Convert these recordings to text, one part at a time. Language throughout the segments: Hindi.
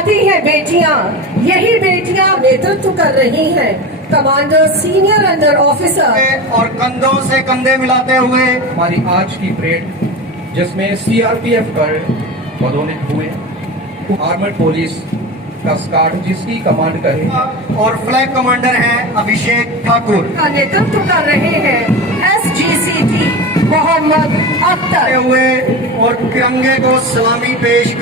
आती हैं बेटियां, यही बेटियां नेतृत्व कर रही हैं कमांडर सीनियर अंडर ऑफिसर और कंधों से कंधे मिलाते हुए हमारी आज की परेड जिसमें सीआरपीएफ पर पदोन्नत हुए, आर्मर्ड पुलिस का स्क्वाड जिसकी कमांड करे और फ्लैग कमांडर हैं अभिषेक ठाकुर का नेतृत्व कर रहे हैं एसजीसीटी मोहम्मद अख्तर हुए और तिरंगे को सलामी पेश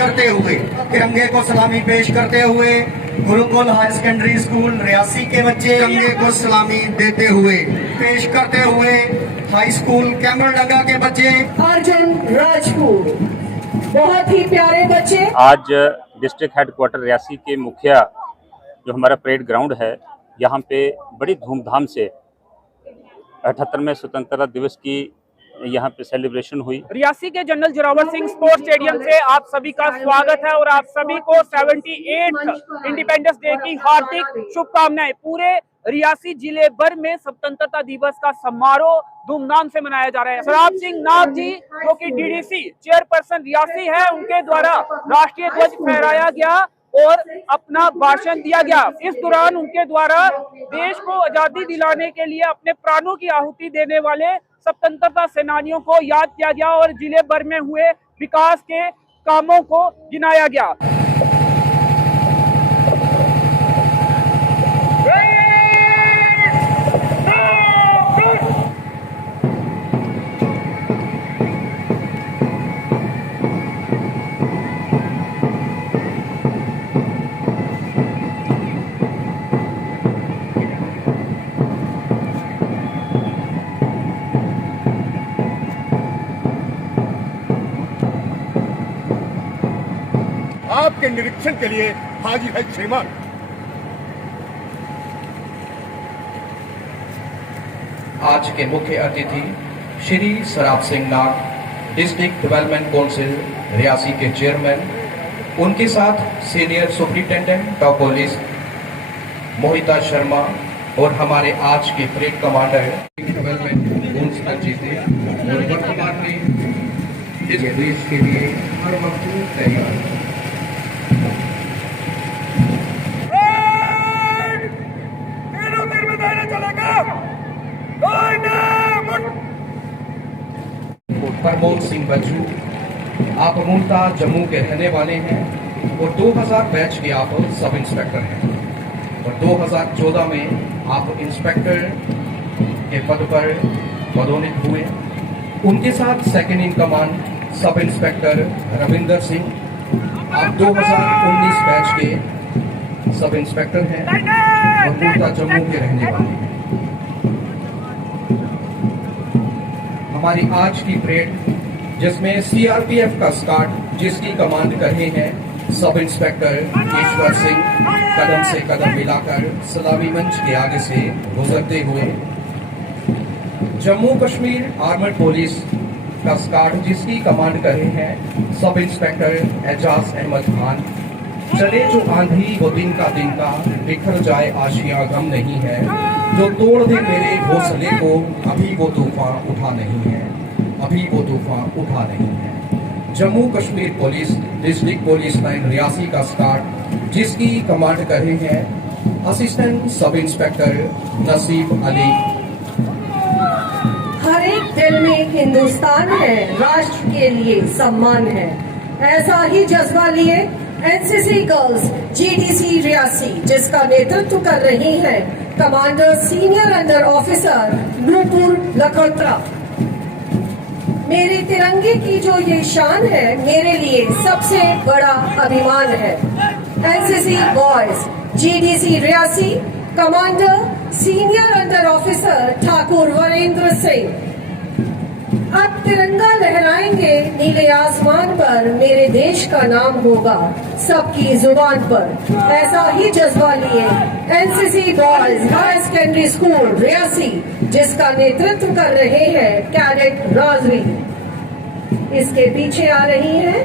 करते हुए Gurukul higher secondary school Reasi के बच्चे तिरंगे को सलामी देते हुए पेश करते हुए हाई स्कूल कैमरडंगा के बच्चे अर्जुन राजपूत, बहुत ही प्यारे बच्चे। आज डिस्ट्रिक्ट हेडक्वार्टर रियासी के मुखिया जो हमारा परेड ग्राउंड है, यहाँ पे बड़ी धूमधाम से 78वें स्वतंत्रता दिवस की यहाँ पे सेलिब्रेशन हुई। रियासी के general Zorawar Singh sports stadium से आप सभी का स्वागत है और आप सभी को 78th इंडिपेंडेंस डे की हार्दिक शुभकामनाएं। पूरे रियासी जिले भर में स्वतंत्रता दिवस का समारोह धूमधाम से मनाया जा रहा है। सराब सिंह नाग जी जो कि डीडीसी चेयरपर्सन रियासी है, उनके द्वारा राष्ट्रीय ध्वज फहराया गया और अपना भाषण दिया गया। इस दौरान उनके द्वारा देश को आजादी दिलाने के लिए अपने प्राणों की आहुति देने वाले स्वतंत्रता सेनानियों को याद किया गया और जिले भर में हुए विकास के कामों को गिनाया गया। आपके निरीक्षण के लिए हाजिर है श्रीमान। आज के मुख्य अतिथि श्री सराब सिंह नाग, डिस्ट्रिक्ट डेवलपमेंट काउंसिल रियासी के चेयरमैन, उनके साथ सीनियर सुपरिटेंडेंट ऑफ पुलिस मोहिता शर्मा और हमारे आज के परेड कमांडर डेवलपमेंट काउंसिल जी थे और वर्तमान में इस देश के लिए हर वक्त तैयार। प्रमोद सिंह बच्चू, आप मूलतः जम्मू के रहने वाले हैं और 2000 बैच के आप सब इंस्पेक्टर हैं और 2014 में आप इंस्पेक्टर के पद पर पदोन्नत हुए। उनके साथ second in command sub inspector Ravinder Singh, आप 2019 बैच के सब इंस्पेक्टर हैं और मूलतः जम्मू के रहने वाले हैं। हमारी आज की परेड जिसमें सीआरपीएफ का स्क्वाड जिसकी कमांड कर रहे हैं सब इंस्पेक्टर ईश्वर सिंह, कदम से कदम मिलाकर सलामी मंच के आगे से गुजरते हुए जम्मू कश्मीर आर्मर्ड पुलिस का स्क्वाड जिसकी कमांड कर रहे हैं सब इंस्पेक्टर एजाज अहमद खान। चले जो आंधी वो दिन का बिखर जाए आशिया गम नहीं है, जो तोड़ दे मेरे हौसले को अभी वो तूफान उठा नहीं है, अभी वो तूफान उठा नहीं है। Jammu Kashmir police district police line Reasi का स्क्वाड जिसकी कमांड कर रहे हैं असिस्टेंट सब इंस्पेक्टर नसीब अली। हर एक दिल में हिंदुस्तान है, राष्ट्र के लिए सम्मान है, ऐसा ही जज्बा लिए एनसीसी गर्ल्स जीडीसी रियासी जिसका नेतृत्व कर रही हैं commander senior under officer Nupur Lakhotra. मेरे तिरंगे की जो ये शान है, मेरे लिए सबसे बड़ा अभिमान है। NCC boys GDC Reasi commander senior under officer Thakur Varendra Singh. अब तिरंगा लहराएंगे नीले आसमान पर, मेरे देश का नाम होगा सबकी जुबान पर। ऐसा ही जज्बा लिए NCC boys higher secondary school Reasi जिसका नेतृत्व कर रहे हैं कैडेट राजवी। इसके पीछे आ रही हैं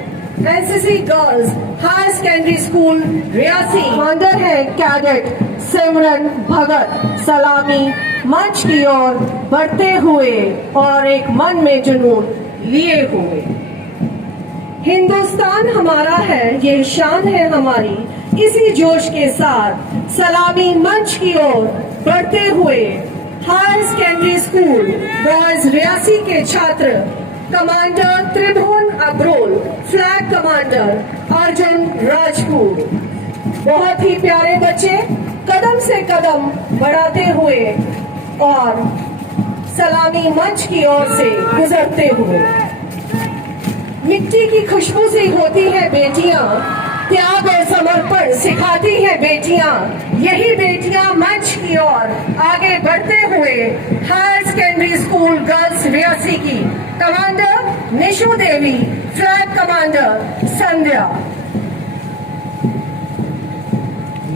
NCC girls higher secondary school Reasi, commander है कैडेट सिमरन भगत। सलामी मंच की ओर बढ़ते हुए और एक मन में जुनून लिए हुए। हिंदुस्तान हमारा है, ये शान है हमारी, इसी जोश के साथ सलामी मंच की ओर बढ़ते हुए higher secondary school boys Reasi के छात्र commander Tribhuvan Abrol, flag commander Arjun Rajput, बहुत ही प्यारे बच्चे कदम से कदम बढ़ाते हुए और सलामी मंच की ओर से गुजरते हुए। मिट्टी की खुशबू से होती है बेटियां, त्याग और समर्पण सिखाती है बेटियां। यही बेटियां मंच की ओर आगे बढ़ते हुए higher secondary school girls Reasi की commander Nishu Devi, flag commander Sandhya.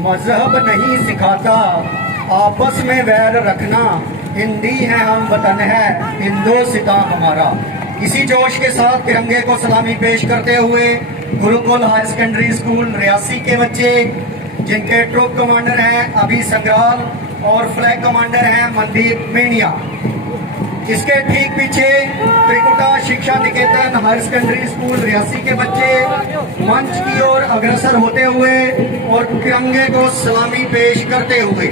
मजहब नहीं सिखाता आपस में वैर रखना, हिंदी है हम वतन है हिंदोसिता हमारा। इसी जोश के साथ तिरंगे को सलामी पेश करते हुए Gurukul higher secondary school Reasi के बच्चे, जिनके ट्रूप कमांडर हैं अभी संग्राल और फ्लैग कमांडर हैं मनदीप मेनिया। इसके ठीक पीछे त्रिकुटा शिक्षा निकेतन हायर सेकेंडरी स्कूल रियासी के बच्चे मंच की ओर अग्रसर होते हुए और तिरंगे को सलामी पेश करते हुए।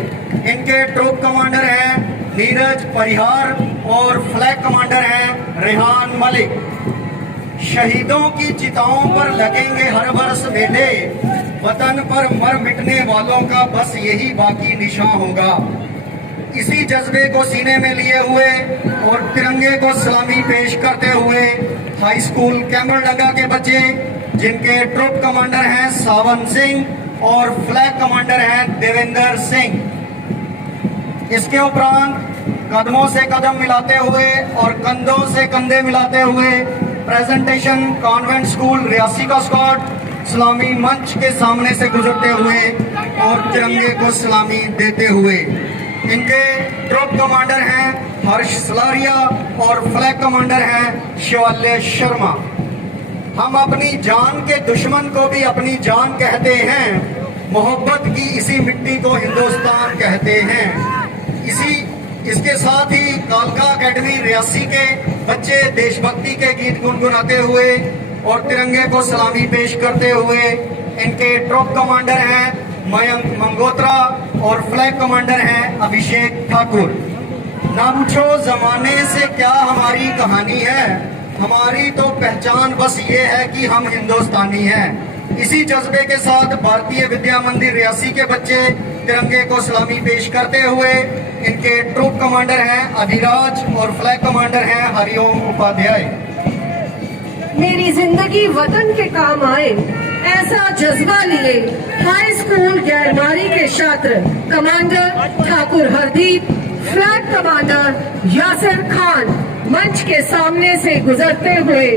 इनके ट्रूप कमांडर हैं नीरज परिहार और फ्लैग कमांडर हैं रेहान मलिक। शहीदों की चिताओं पर लगेंगे हर वर्ष मेले, वतन पर मर मिटने वालों का बस यही बाकी निशान होगा। इसी जज्बे को सीने में लिए हुए और तिरंगे को सलामी पेश करते हुए हाई स्कूल कैमरडंगा के बच्चे, जिनके ट्रूप कमांडर हैं सावन सिंह और फ्लैग कमांडर हैं देवेंद्र सिंह। इसके उपरांत कदमों से कदम मिलाते हुए और कंधों से कंधे मिलाते हुए प्रेजेंटेशन कॉन्वेंट स्कूल रियासी का स्क्वाड सलामी मंच के सामने से गुजरते हुए और तिरंगे को सलामी देते हुए। इनके ट्रूप कमांडर हैं हर्ष सलारिया और फ्लैग कमांडर हैं शिवाल्य शर्मा। हम अपनी जान के दुश्मन को भी अपनी जान कहते हैं, मोहब्बत की इसी मिट्टी को हिंदुस्तान कहते हैं। इसके साथ ही कालका एकेडमी रियासी के बच्चे देशभक्ति के गीत गुनगुनाते हुए और तिरंगे को सलामी पेश करते हुए। इनके ट्रूप कमांडर हैं मयंक मंगोत्रा और फ्लैग कमांडर हैं अभिषेक ठाकुर। ना पूछो जमाने से क्या हमारी कहानी है, हमारी तो पहचान बस ये है कि हम हिंदुस्तानी हैं। इसी जज्बे के साथ भारतीय विद्या मंदिर रियासी के बच्चे तिरंगे को सलामी पेश करते हुए। इनके ट्रूप कमांडर हैं अधिराज और फ्लैग कमांडर हैं हरिओम उपाध्याय। मेरी जिंदगी वतन के काम आए, ऐसा जज्बा लिए हाई स्कूल गैरमारी के छात्र commander Thakur Hardeep, flag commander Yasir Khan मंच के सामने से गुजरते हुए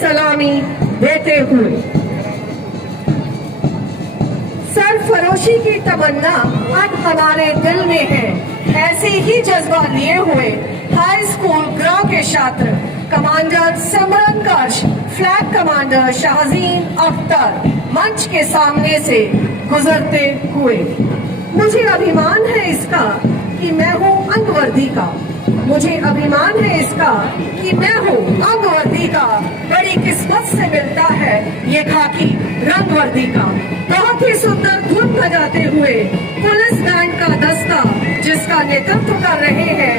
सलामी देते हुए। सरफरोशी की तमन्ना अब हमारे दिल में है, ऐसे ही जज्बा लिए हुए हाई स्कूल ग्रा के छात्र कमांडर सिमरन कर्श, फ्लैग कमांडर शाहजीन अख्तर मंच के सामने से गुजरते हुए। मुझे अभिमान है इसका कि मैं हूँ अंगवर्दी का, मुझे अभिमान है इसका कि मैं हूँ अंगवर्दी का। बड़ी किस्मत से मिलता है ये खाकी रंगवर्दी का। बहुत ही सुंदर धुन बजाते हुए पुलिस बैंड का दस्ता, जिसका नेतृत्व कर रहे हैं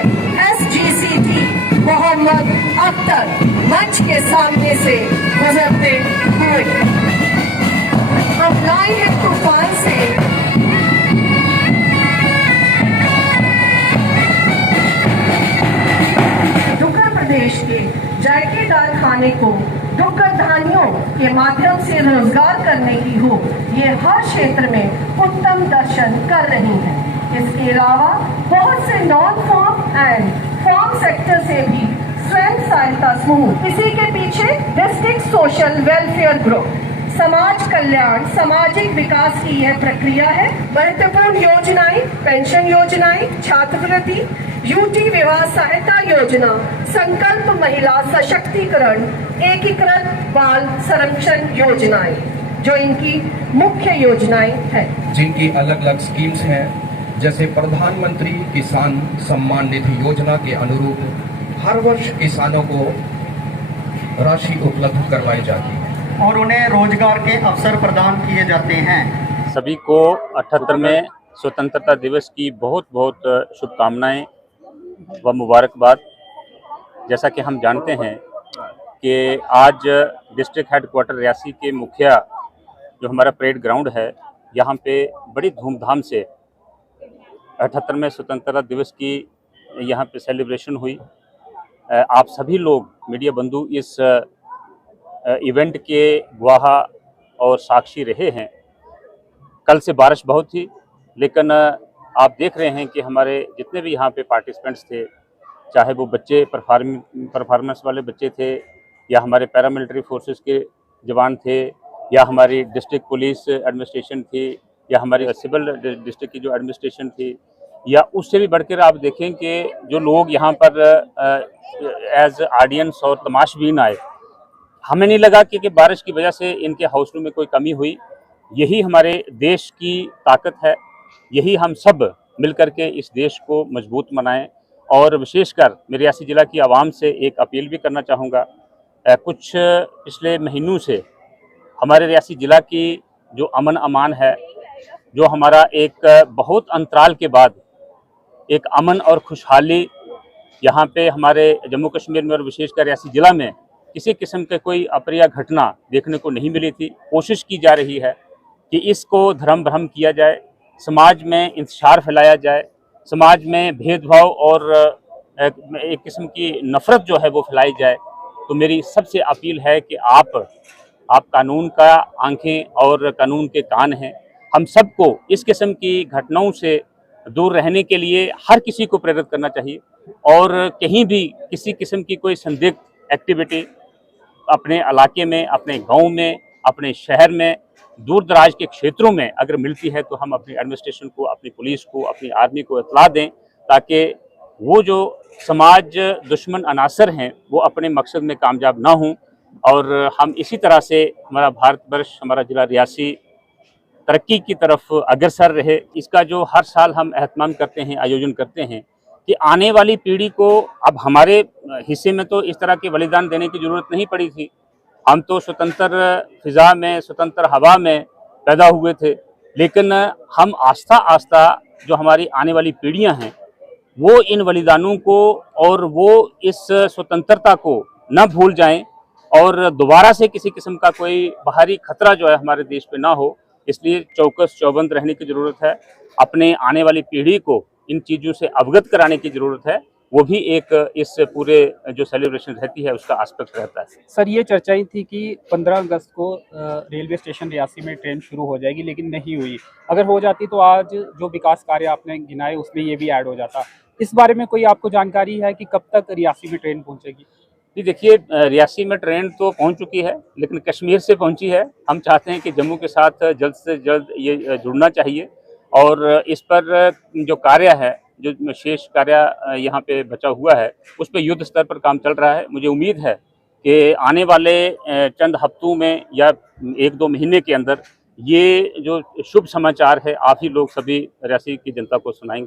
SGCT मोहम्मद अख्तर, मंच के सामने से गुजरते हुए। अब लाए हैं तूफान से डुग्गर प्रदेश के जायकेदार खाने को डुग्गर धानियों के माध्यम से रोजगार करने की हो, ये हर क्षेत्र में उत्तम दर्शन कर रही हैं। इसके अलावा बहुत से non farm and form sector से भी स्वयं सहायता समूह, इसी के पीछे डिस्ट्रिक्ट सोशल वेलफेयर ग्रुप, समाज कल्याण सामाजिक विकास की यह प्रक्रिया है। महत्वपूर्ण योजनाएं, पेंशन योजनाएं, छात्रवृत्ति, यूटी विवाह सहायता योजना, संकल्प महिला सशक्तिकरण, एकीकृत बाल संरक्षण योजनाएं, जो इनकी मुख्य योजनाएं हैं। जिनकी अलग अलग स्कीम्स हैं, जैसे प्रधानमंत्री किसान सम्मान निधि योजना के अनुरूप हर वर्ष किसानों को राशि उपलब्ध करवाई जाती है और उन्हें रोजगार के अवसर प्रदान किए जाते हैं। सभी को 78वें स्वतंत्रता दिवस की बहुत बहुत शुभकामनाएं व मुबारकबाद। जैसा कि हम जानते हैं कि आज डिस्ट्रिक्ट हेडक्वार्टर रियासी के मुखिया जो हमारा परेड ग्राउंड है, यहाँ पे बड़ी धूमधाम से 78वें स्वतंत्रता दिवस की यहाँ पे सेलिब्रेशन हुई। आप सभी लोग मीडिया बंधु इस इवेंट के गवाह और साक्षी रहे हैं। कल से बारिश बहुत थी, लेकिन आप देख रहे हैं कि हमारे जितने भी यहाँ पे पार्टिसिपेंट्स थे, चाहे वो बच्चे परफॉर्मेंस वाले बच्चे थे, या हमारे पैरामिलिट्री फोर्सेस के जवान थे, या हमारी डिस्ट्रिक्ट पुलिस एडमिनिस्ट्रेशन थी, या हमारी सिविल डिस्ट्रिक्ट की जो एडमिनिस्ट्रेशन थी, या उससे भी बढ़कर आप देखें कि जो लोग यहाँ पर एज ऑडियंस और तमाशबीन आए, हमें नहीं लगा कि बारिश की वजह से इनके हौसलों में कोई कमी हुई। यही हमारे देश की ताकत है, यही हम सब मिलकर के इस देश को मजबूत बनाएं। और विशेषकर मैं रियासी ज़िला की आवाम से एक अपील भी करना चाहूँगा। कुछ पिछले महीनों से हमारे रियासी ज़िला की जो अमन अमान है, जो हमारा एक बहुत अंतराल के बाद एक अमन और खुशहाली यहाँ पे हमारे जम्मू कश्मीर में और विशेषकर रियासी ज़िला में किसी किस्म के कोई अप्रिय घटना देखने को नहीं मिली थी। कोशिश की जा रही है कि इसको धर्म भ्रम किया जाए, समाज में इंतशार फैलाया जाए, समाज में भेदभाव और एक किस्म की नफ़रत जो है वो फैलाई जाए। तो मेरी सबसे अपील है कि आप कानून का आंखें और कानून के कान हैं। हम सबको इस किस्म की घटनाओं से दूर रहने के लिए हर किसी को प्रेरित करना चाहिए, और कहीं भी किसी किस्म की कोई संदिग्ध एक्टिविटी अपने इलाके में, अपने गांव में, अपने शहर में, दूर दराज के क्षेत्रों में अगर मिलती है तो हम अपनी एडमिनिस्ट्रेशन को, अपनी पुलिस को, अपनी आर्मी को इत्तला दें, ताकि वो जो समाज दुश्मन अनासर हैं वो अपने मकसद में कामयाब ना हों, और हम इसी तरह से हमारा भारतवर्ष, हमारा ज़िला रियासी तरक्की की तरफ अग्रसर रहे। इसका जो हर साल हम एहतमाम करते हैं, आयोजन करते हैं, कि आने वाली पीढ़ी को, अब हमारे हिस्से में तो इस तरह के बलिदान देने की ज़रूरत नहीं पड़ी थी। हम तो स्वतंत्र फ़िज़ा में, स्वतंत्र हवा में पैदा हुए थे, लेकिन हम आस्ता आस्ता जो हमारी आने वाली पीढ़ियां हैं वो इन बलिदानों को और वो इस स्वतंत्रता को न भूल जाएं, और दोबारा से किसी किस्म का कोई बाहरी खतरा जो है हमारे देश पे ना हो। इसलिए चौकस चौबंद रहने की ज़रूरत है। अपने आने वाली पीढ़ी को इन चीज़ों से अवगत कराने की ज़रूरत है। वो भी एक इस पूरे जो सेलिब्रेशन रहती है उसका एस्पेक्ट रहता है। सर, ये चर्चाएं थी कि 15 अगस्त को रेलवे स्टेशन रियासी में ट्रेन शुरू हो जाएगी, लेकिन नहीं हुई। अगर हो जाती तो आज जो विकास कार्य आपने गिनाए उसमें ये भी ऐड हो जाता। इस बारे में कोई आपको जानकारी है कि कब तक रियासी में ट्रेन पहुंचेगी? जी देखिए, रियासी में ट्रेन तो पहुंच चुकी है, लेकिन कश्मीर से पहुंची है। हम चाहते हैं कि जम्मू के साथ जल्द से जल्द ये जुड़ना चाहिए, और इस पर जो कार्य है, जो शेष कार्य यहाँ पे बचा हुआ है, उस पर युद्ध स्तर पर काम चल रहा है। मुझे उम्मीद है कि आने वाले चंद हफ्तों में या 1-2 महीने के अंदर ये जो शुभ समाचार है आप ही लोग सभी रियासी की जनता को सुनाएंगे।